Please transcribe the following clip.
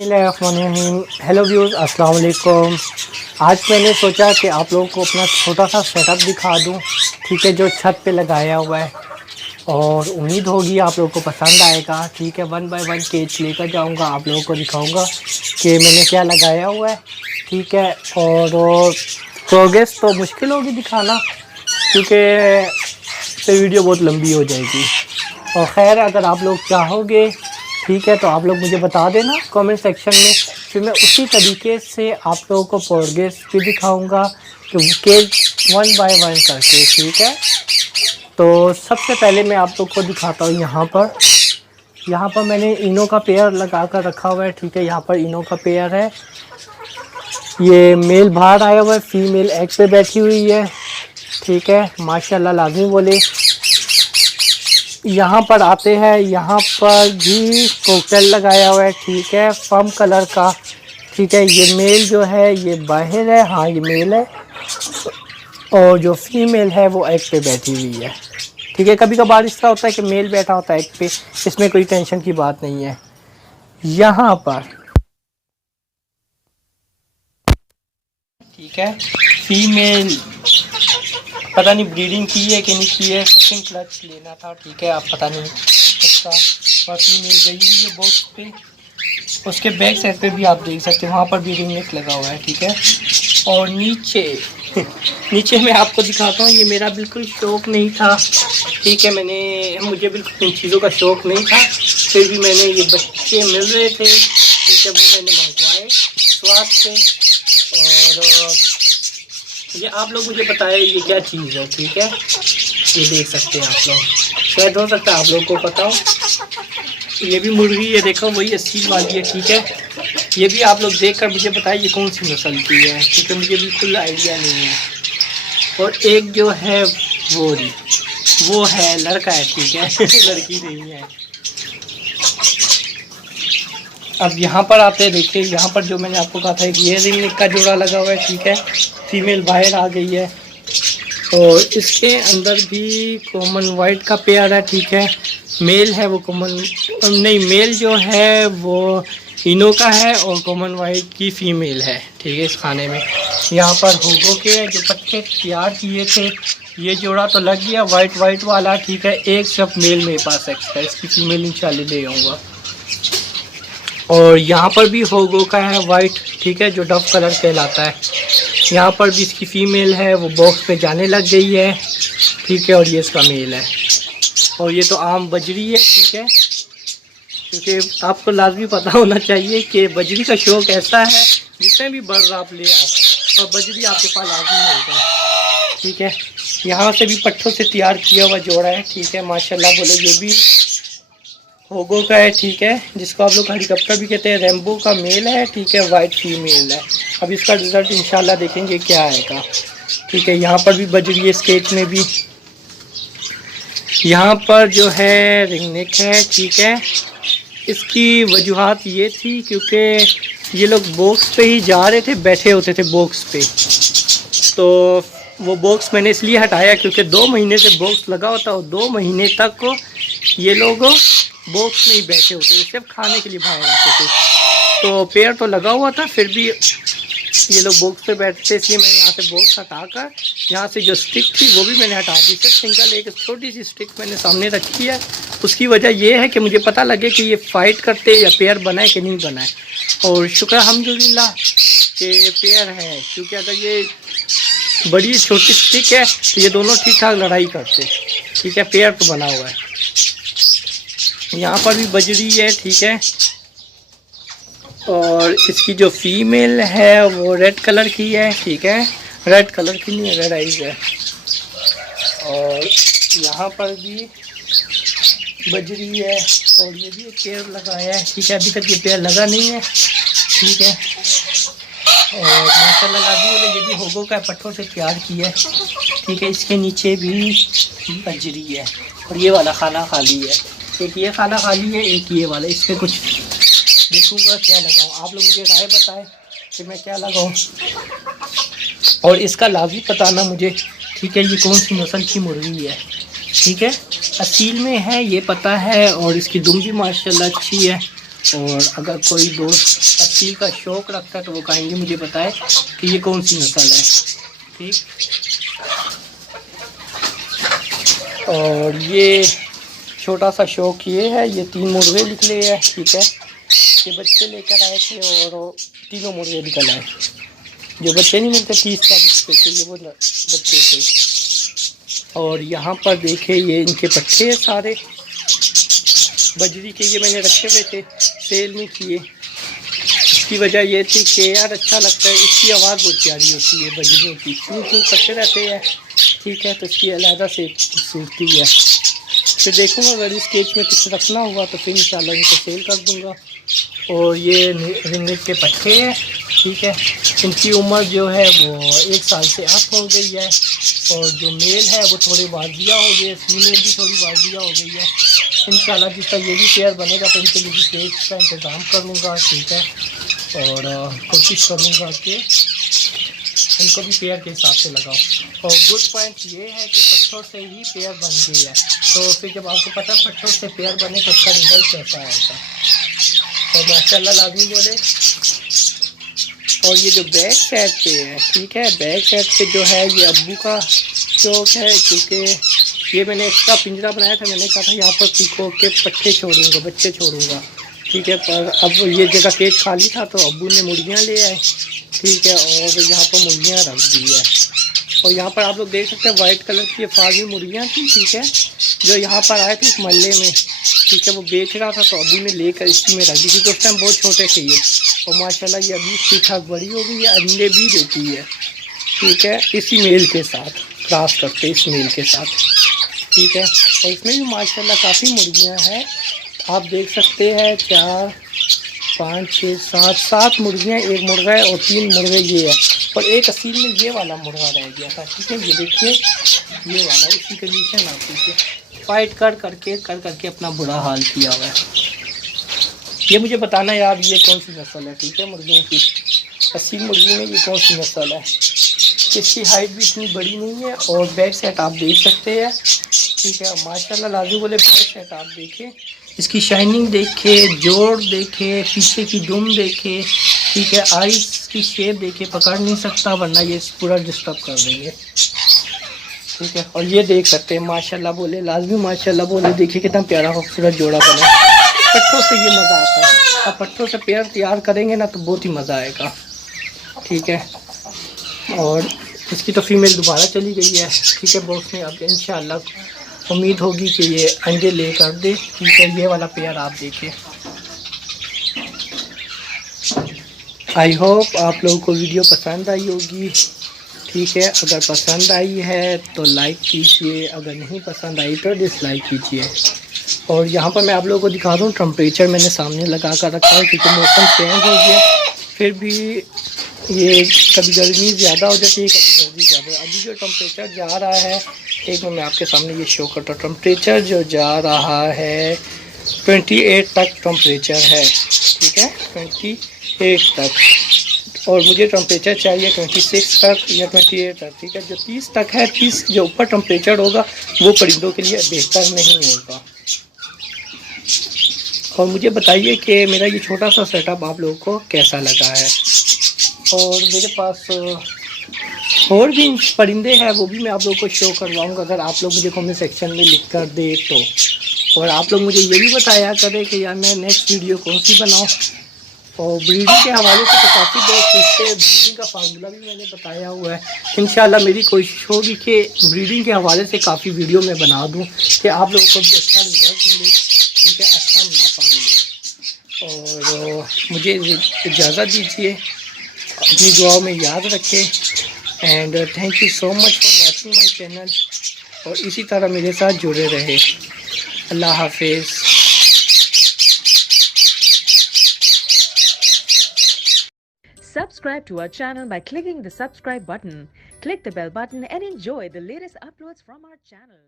Hello views, अस्सलाम वालेकुम। आज मैंने सोचा कि आप लोगों को अपना छोटा सा सेटअप दिखा दूं, ठीक है, जो छत पे लगाया हुआ है। और उम्मीद होगी आप लोगों को पसंद आएगा। ठीक है, 1 बाय 1 केज लेकर जाऊंगा, आप लोगों को दिखाऊंगा कि मैंने क्या लगाया हुआ है। ठीक है, और प्रोग्रेस तो मुश्किल होगी दिखाना, क्योंकि फिर वीडियो बहुत लंबी हो जाएगी। और ख़ैर, अगर आप लोग चाहोगे, ठीक है, तो आप लोग मुझे बता देना कमेंट सेक्शन में, फिर मैं उसी तरीके से आप लोगों को प्रोग्रेस भी दिखाऊंगा कि केज 1 बाय 1 करके। ठीक है, तो सबसे पहले मैं आप लोग को दिखाता हूँ। यहाँ पर मैंने इनो का पेयर लगा कर रखा हुआ है। ठीक है, यहाँ पर इनो का पेयर है। ये मेल बाहर आया हुआ है, फीमेल एग पे बैठी हुई है। ठीक है, माशाल्लाह लाजमी बोले। यहाँ पर आते हैं, यहाँ पर भी कोकटेल लगाया हुआ है। ठीक है, फर्म कलर का। ठीक है, ये मेल जो है ये बाहर है, हाँ ये मेल है, और जो फीमेल है वो एग पे बैठी हुई है। ठीक है, कभी कभार इस तरह होता है कि मेल बैठा होता है एग पे, इसमें कोई टेंशन की बात नहीं है। यहाँ पर ठीक है, फीमेल पता नहीं ब्रीडिंग की है कि नहीं की है, सेकंड क्लच लेना था। ठीक है, अब पता नहीं उसका, और फीमेल गई हुई है बॉक्स पे। उसके बैक साइड पे भी आप देख सकते हैं, वहाँ पर भी रिंग नेक लगा हुआ है। ठीक है, और नीचे नीचे मैं आपको दिखाता हूँ। ये मेरा बिल्कुल शौक़ नहीं था। ठीक है, मुझे बिल्कुल इन चीज़ों का शौक़ नहीं था, फिर भी मैंने ये बच्चे मिल रहे थे, ठीक है, वो मैंने मंगवाए स्वाद से। और ये आप लोग मुझे बताएं ये क्या चीज़ है। ठीक है, ये देख सकते हैं आप लोग, शायद हो सकता है आप लोगों को पता हो। ये भी मुर्गी है, देखो वही अस्सी वाली है। ठीक है, ये भी आप लोग देख कर मुझे बताएं ये कौन सी नस्ल की है, क्योंकि मुझे बिल्कुल आइडिया नहीं है। और एक जो है वो है लड़का है। ठीक है लड़की नहीं है। अब यहाँ पर आते हैं, देखिए यहाँ पर जो मैंने आपको कहा था ये रिंग नेक का जोड़ा लगा हुआ है। ठीक है, फीमेल बाहर आ गई है, और इसके अंदर भी कॉमन वाइट का पेयर है। ठीक है, मेल है वो कॉमन नहीं, मेल जो है वो इनो का है, और कॉमन वाइट की फ़ीमेल है। ठीक है, इस खाने में यहाँ पर होगो के जो पत्ते तैयार किए थे, ये जोड़ा तो लग गया वाइट वाला। ठीक है, एक सिर्फ मेल मेरे पास एक्स्ट्रा, इसकी फ़ीमेल इंशाल्लाह ले आऊँगा। और यहाँ पर भी होगो का है वाइट। ठीक है, जो डव कलर कहलाता है। यहाँ पर भी इसकी फ़ीमेल है, वो बॉक्स पे जाने लग गई है। ठीक है, और ये इसका मेल है, और ये तो आम बजरी है। ठीक है, क्योंकि आपको लाजमी पता होना चाहिए कि बजरी का शौक़ ऐसा है, जितने भी बर्ड आप ले आओ और बजरी आपके पास लाजमी होगा। ठीक है, यहाँ से भी पट्ठों से तैयार किया हुआ जोड़ा है। ठीक है, माशाल्लाह बोले। ये भी होगो का है। ठीक है, जिसको आप लोग हेलीकॉप्टर भी कहते हैं। रेम्बो का मेल है। ठीक है, वाइट फीमेल है। अब इसका रिज़ल्ट इंशाल्लाह देखेंगे क्या आएगा। ठीक है, यहाँ पर भी बजरी है, स्केच में भी। यहाँ पर जो है रिंग नेक है। ठीक है, इसकी वजूहात ये थी क्योंकि ये लोग बॉक्स पे ही जा रहे थे, बैठे होते थे बॉक्स पे, तो वो बॉक्स मैंने इसलिए हटाया क्योंकि 2 महीने से बॉक्स लगा होता, और 2 महीने तक ये लोग बॉक्स में ही बैठे होते थे, सिर्फ खाने के लिए बाहर आते थे। तो पेड़ तो लगा हुआ था, फिर भी ये लोग बॉक्स पे बैठते, इसलिए मैंने यहाँ से बॉक्स हटाकर यहाँ से जो स्टिक थी वो भी मैंने हटा दी। सिर्फ सिंगल एक छोटी सी स्टिक मैंने सामने रखी है। उसकी वजह ये है कि मुझे पता लगे कि ये फाइट करते या पेयर बनाए कि नहीं बनाए। और शुक्र अल्हम्दुलिल्लाह कि पेयर है, क्योंकि अगर ये बड़ी छोटी स्टिक है तो ये दोनों ठीक ठाक लड़ाई करते। ठीक है, पेयर तो बना हुआ है। यहाँ पर भी बजरी है। ठीक है, और इसकी जो फीमेल है वो रेड कलर की है। ठीक है, रेड कलर की नहीं है, रेड आइज है। और यहाँ पर भी बजरी है, और ये भी एक पेयर लगाया है। ठीक है, अभी तक ये पेयर लगा नहीं है। ठीक है, और माशाल्लाह लाजमी ये भी होगो का पट्टों से तैयार की है। ठीक है, इसके नीचे भी बजरी है, और ये वाला खाना खाली है। एक ये खाना खाली है, एक ये वाला। इस पर कुछ देखूँगा क्या लगाऊँ, आप लोग मुझे राय बताएं कि मैं क्या लगाऊँ, और इसका लाजमी बताना मुझे। ठीक है, ये कौन सी नस्ल की मुर्गी है। ठीक है, असील में है ये पता है, और इसकी दुम भी माशाल्लाह अच्छी है, और अगर कोई दोस्त असील का शौक़ रखता है तो वो कहेंगे मुझे बताए कि ये कौन सी नस्ल है। ठीक, और ये छोटा सा शौक़ ये है, ये 3 मुर्गे निकले हैं। ठीक है, ये बच्चे लेकर आए थे और तीनों मुर्गे निकल आए। जो बच्चे नहीं मिलते 30-40 पैसे, ये वो बच्चे थे। और यहाँ पर देखे ये इनके पट्टे हैं सारे बजरी के, ये मैंने रखे हुए थे, सेल नहीं किए। इसकी वजह ये थी कि यार अच्छा लगता है, इसकी आवाज़ बहुत प्यारी होती है बजरियों की, क्यों करते रहते हैं। ठीक है, तो इसकी अलहदा से खूबसूरती है। फिर देखूँगा अगर इस केज में कुछ रखना हुआ तो फिर इंशाल्लाह इनको सेल कर दूँगा। और ये रिंगनेट के पट्टे हैं। ठीक है, इनकी उम्र जो है वो 1 साल से अप हो गई है। और जो मेल है वो थोड़े वाजिया हो गए, फीमेल भी थोड़ी वाजिया हो गई है। इंशाल्लाह जिस तरह ये भी पेयर बनेगा तो इनके लिए भी केज का इंतज़ाम कर लूँगा। ठीक है, और कोशिश करूँगा कि इनको भी पेयर के हिसाब से लगाओ। और गुड पॉइंट ये है कि पट्टों से ही पेयर बन गई है, तो फिर जब आपको पता पट्टों से पेयर बने तो उसका रिजल्ट कैसा आएगा। और माशाल्लाह लाजमी बोले। और ये जो बैक साइड पे है, ठीक है, बैक साइड पे जो है ये अब्बू का शौक़ है, क्योंकि ये मैंने एक्स्ट्रा पिंजरा बनाया था। मैंने कहा था यहाँ पर पीको के पट्टे छोड़ूंगा, बच्चे छोड़ूंगा। ठीक है, पर अब ये जगह केज खाली था तो अब्बू ने मुर्गियाँ ले आए। ठीक है, और यहाँ पर मुर्गियाँ रख दी है। और यहाँ पर आप लोग देख सकते हैं वाइट कलर की फार्मी मुर्गियाँ थी। ठीक है, जो यहाँ पर आए थे इस मोहल्ले में। ठीक है, वो बेच रहा था तो अब्बू ने लेकर इसी में रख दी, क्योंकि उस टाइम बहुत छोटे थे ये। और माशाल्लाह ये अभी ठीक ठाक बड़ी हो गई है, अंडे भी देती है। ठीक है, इसी मेल के साथ क्रॉस करते इस मेल के साथ। ठीक है, और इसमें भी माशाल्लाह काफ़ी मुर्गियाँ हैं। आप देख सकते हैं 4, 5, 6, 7 मुर्गियाँ, 1 मुर्गा है और 3 मुर्गे ये है। और एक असील में ये वाला मुर्गा रह गया था। ठीक है, ये देखिए ये वाला इसी कंडीशन आती है, फाइट कर करके अपना बुरा हाल किया हुआ है। ये मुझे बताना यार ये कौन सी नस्ल है। ठीक है, मुर्गियों की असील मुर्गी में ये कौन सी नस्ल है। इसकी हाइट भी इतनी बड़ी नहीं है। और बैक सेट आप देख सकते हैं। ठीक है, माशाल्लाह लाजू बोले बैक सेट आप देखें, इसकी शाइनिंग देखे, जोड़ देखे, पीछे की दुम देखे। ठीक है, आइस की शेप देखे, पकड़ नहीं सकता वरना ये पूरा डिस्टर्ब कर देंगे। ठीक है, और ये देख सकते हैं माशाल्लाह बोले लाजमी माशाल्लाह बोले, देखिए कितना प्यारा खूबसूरत जोड़ा बना। पट्टों से ये मज़ा आता है, अब पट्टों से पेयर तैयार करेंगे ना तो बहुत ही मज़ा आएगा। ठीक है, और इसकी तो फीमेल दोबारा चली गई है। ठीक है, बॉक्स में अब इंशाल्लाह उम्मीद होगी कि ये अंडे ले कर दे। ठीक है, ये वाला पेयर आप देखिए। आई होप आप लोगों को वीडियो पसंद आई होगी। ठीक है, अगर पसंद आई है तो लाइक कीजिए, अगर नहीं पसंद आई तो डिसलाइक कीजिए। और यहाँ पर मैं आप लोगों को दिखा दूँ, टेम्परेचर मैंने सामने लगा कर रखा है, क्योंकि मौसम चेंज हो गया। फिर भी ये कभी गर्मी ज़्यादा हो जाती है, कभी सर्दी ज़्यादा। अभी जो टेम्परेचर जा रहा है, एक मैं आपके सामने ये शो करता हूँ। टेम्परेचर जो जा रहा है 28 तक टेम्परेचर है। ठीक है, 28 तक। और मुझे टेम्परेचर चाहिए 26 तक या 28 तक। ठीक है, जो 30 तक है, 30 जो ऊपर टेम्परेचर होगा वो परिंदों के लिए बेहतर नहीं होगा। और मुझे बताइए कि मेरा ये छोटा सा सेटअप आप लोगों को कैसा लगा है। और मेरे पास और भी परिंदे हैं, वो भी मैं आप लोगों को शो करवाऊँगा, अगर आप लोग मुझे कमेंट सेक्शन में लिख कर दे तो। और आप लोग मुझे ये भी बताया करें कि यार मैं नेक्स्ट वीडियो कौन सी बनाऊँ। और ब्रीडिंग के हवाले से तो काफ़ी बहुत पूछते हैं, ब्रीडिंग का फार्मूला भी मैंने बताया हुआ है। इंशाल्लाह मेरी कोशिश होगी कि ब्रीडिंग के हवाले से काफ़ी वीडियो मैं बना दूँ कि आप लोगों को भी अच्छा रिजल्ट मिले। ठीक है, अच्छा मुनाफा मिले। और मुझे इजाज़त दीजिए, अपनी दुआओं में याद रखें। And thank you so much for watching my channel. और इसी तरह मेरे साथ जुड़े रहे। अल्लाह हाफिज़। Subscribe to our channel by clicking the subscribe button. Click the bell button and enjoy the latest uploads from our channel.